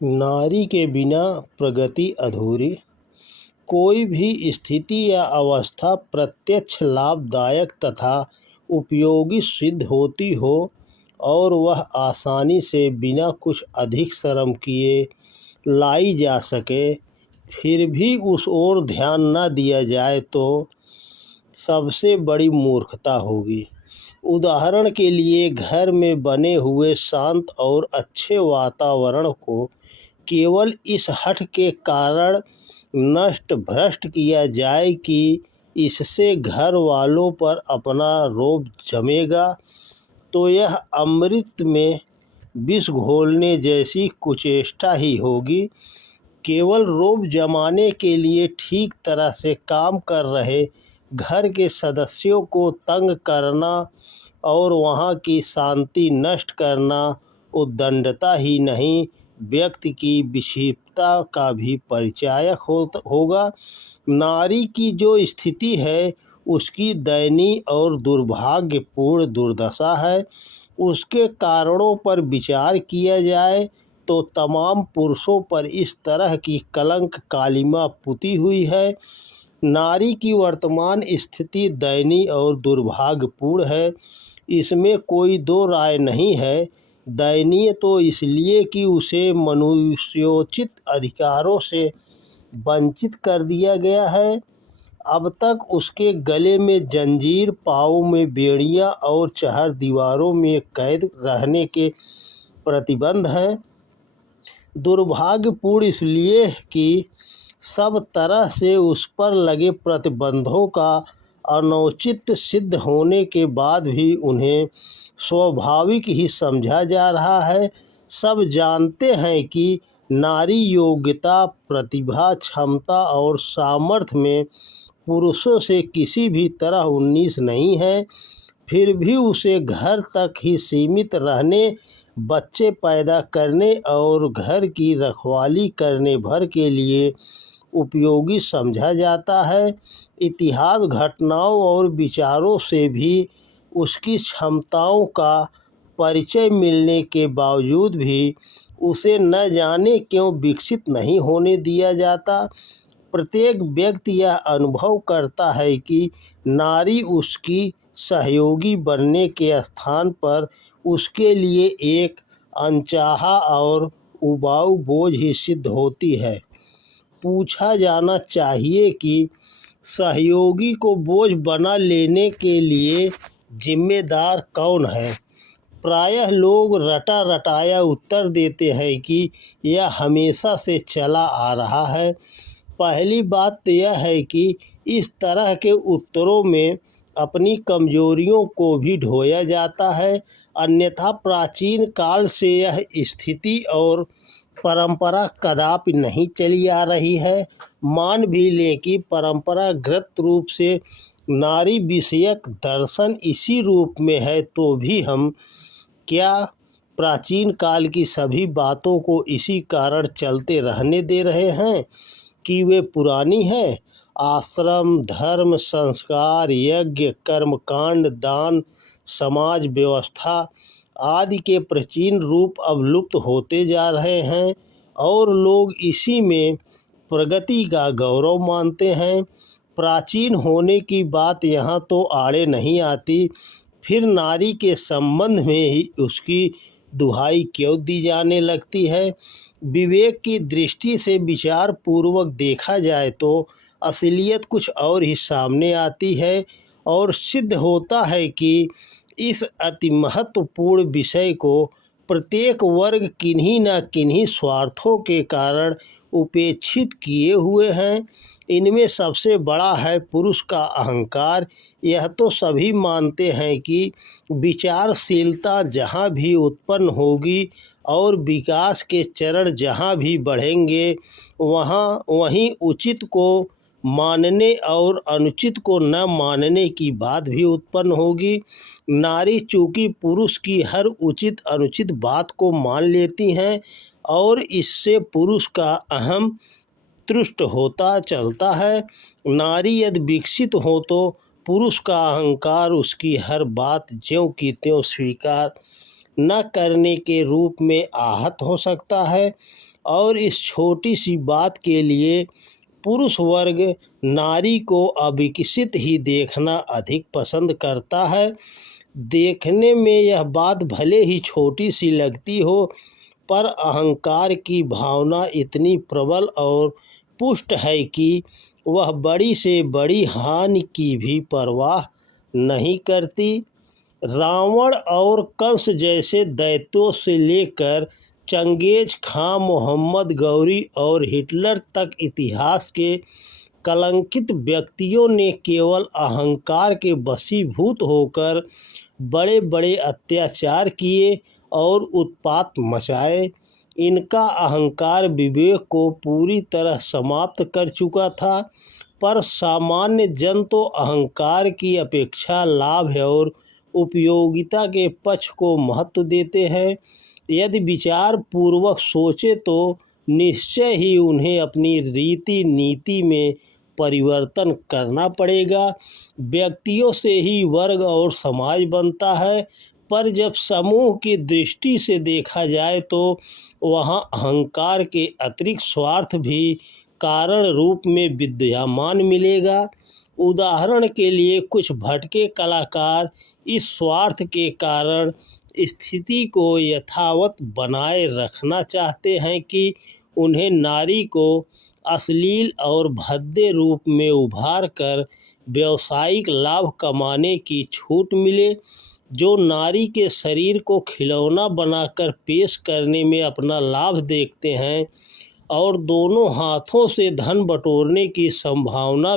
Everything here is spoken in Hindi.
नारी के बिना प्रगति अधूरी। कोई भी स्थिति या अवस्था प्रत्यक्ष लाभदायक तथा उपयोगी सिद्ध होती हो और वह आसानी से बिना कुछ अधिक श्रम किए लाई जा सके, फिर भी उस ओर ध्यान न दिया जाए तो सबसे बड़ी मूर्खता होगी। उदाहरण के लिए, घर में बने हुए शांत और अच्छे वातावरण को केवल इस हठ के कारण नष्ट भ्रष्ट किया जाए कि इससे घर वालों पर अपना रोब जमेगा, तो यह अमृत में विष घोलने जैसी कुचेष्टा ही होगी। केवल रोब जमाने के लिए ठीक तरह से काम कर रहे घर के सदस्यों को तंग करना और वहाँ की शांति नष्ट करना उद्दंडता ही नहीं, व्यक्ति की विक्षिप्तता का भी परिचायक होगा। नारी की जो स्थिति है, उसकी दयनीय और दुर्भाग्यपूर्ण दुर्दशा है। उसके कारणों पर विचार किया जाए तो तमाम पुरुषों पर इस तरह की कलंक कालिमा पुती हुई है। नारी की वर्तमान स्थिति दयनीय और दुर्भाग्यपूर्ण है, इसमें कोई दो राय नहीं है। दयनीय तो इसलिए कि उसे मनुष्योचित अधिकारों से वंचित कर दिया गया है। अब तक उसके गले में जंजीर, पाँव में बेड़ियां और चार दीवारों में कैद रहने के प्रतिबंध हैं। दुर्भाग्यपूर्ण इसलिए कि सब तरह से उस पर लगे प्रतिबंधों का अनौचित्य सिद्ध होने के बाद भी उन्हें स्वाभाविक ही समझा जा रहा है। सब जानते हैं कि नारी योग्यता, प्रतिभा, क्षमता और सामर्थ्य में पुरुषों से किसी भी तरह 19 नहीं है, फिर भी उसे घर तक ही सीमित रहने, बच्चे पैदा करने और घर की रखवाली करने भर के लिए उपयोगी समझा जाता है। इतिहास, घटनाओं और विचारों से भी उसकी क्षमताओं का परिचय मिलने के बावजूद भी उसे न जाने क्यों विकसित नहीं होने दिया जाता। प्रत्येक व्यक्ति यह अनुभव करता है कि नारी उसकी सहयोगी बनने के स्थान पर उसके लिए एक अनचाहा और उबाऊ बोझ ही सिद्ध होती है। पूछा जाना चाहिए कि सहयोगी को बोझ बना लेने के लिए जिम्मेदार कौन है। प्रायः लोग रटा रटाया उत्तर देते हैं कि यह हमेशा से चला आ रहा है। पहली बात तो यह है कि इस तरह के उत्तरों में अपनी कमजोरियों को भी ढोया जाता है, अन्यथा प्राचीन काल से यह स्थिति और परंपरा कदापि नहीं चली आ रही है। मान भी लें कि परंपरागत रूप से नारी विषयक दर्शन इसी रूप में है, तो भी हम क्या प्राचीन काल की सभी बातों को इसी कारण चलते रहने दे रहे हैं कि वे पुरानी है? आश्रम, धर्म, संस्कार, यज्ञ, कर्मकांड, दान, समाज व्यवस्था आदि के प्राचीन रूप अब लुप्त होते जा रहे हैं और लोग इसी में प्रगति का गौरव मानते हैं। प्राचीन होने की बात यहाँ तो आड़े नहीं आती, फिर नारी के संबंध में ही उसकी दुहाई क्यों दी जाने लगती है? विवेक की दृष्टि से विचार पूर्वक देखा जाए तो असलियत कुछ और ही सामने आती है और सिद्ध होता है कि इस अति महत्वपूर्ण विषय को प्रत्येक वर्ग किन्हीं न किन्हीं स्वार्थों के कारण उपेक्षित किए हुए हैं। इनमें सबसे बड़ा है पुरुष का अहंकार। यह तो सभी मानते हैं कि विचारशीलता जहाँ भी उत्पन्न होगी और विकास के चरण जहाँ भी बढ़ेंगे, वहीं उचित को मानने और अनुचित को न मानने की बात भी उत्पन्न होगी। नारी चूँकि पुरुष की हर उचित अनुचित बात को मान लेती हैं और इससे पुरुष का अहम तुष्ट होता चलता है। नारी यदि विकसित हो तो पुरुष का अहंकार उसकी हर बात ज्यों की त्यों स्वीकार न करने के रूप में आहत हो सकता है। और इस छोटी सी बात के लिए पुरुष वर्ग नारी को अविकसित ही देखना अधिक पसंद करता है। देखने में यह बात भले ही छोटी सी लगती हो, पर अहंकार की भावना इतनी प्रबल और पुष्ट है कि वह बड़ी से बड़ी हानि की भी परवाह नहीं करती। रावण और कंस जैसे दैत्यों से लेकर चंगेज खां, मोहम्मद गौरी और हिटलर तक इतिहास के कलंकित व्यक्तियों ने केवल अहंकार के वशीभूत होकर बड़े बड़े अत्याचार किए और उत्पात मचाए। इनका अहंकार विवेक को पूरी तरह समाप्त कर चुका था, पर सामान्य जन तो अहंकार की अपेक्षा लाभ और उपयोगिता के पक्ष को महत्व देते हैं। यदि विचार पूर्वक सोचे तो निश्चय ही उन्हें अपनी रीति नीति में परिवर्तन करना पड़ेगा। व्यक्तियों से ही वर्ग और समाज बनता है, पर जब समूह की दृष्टि से देखा जाए तो वहाँ अहंकार के अतिरिक्त स्वार्थ भी कारण रूप में विद्यमान मिलेगा। उदाहरण के लिए कुछ भटके कलाकार इस स्वार्थ के कारण स्थिति को यथावत बनाए रखना चाहते हैं कि उन्हें नारी को अश्लील और भद्दे रूप में उभार कर व्यावसायिक लाभ कमाने की छूट मिले। जो नारी के शरीर को खिलौना बनाकर पेश करने में अपना लाभ देखते हैं और दोनों हाथों से धन बटोरने की संभावना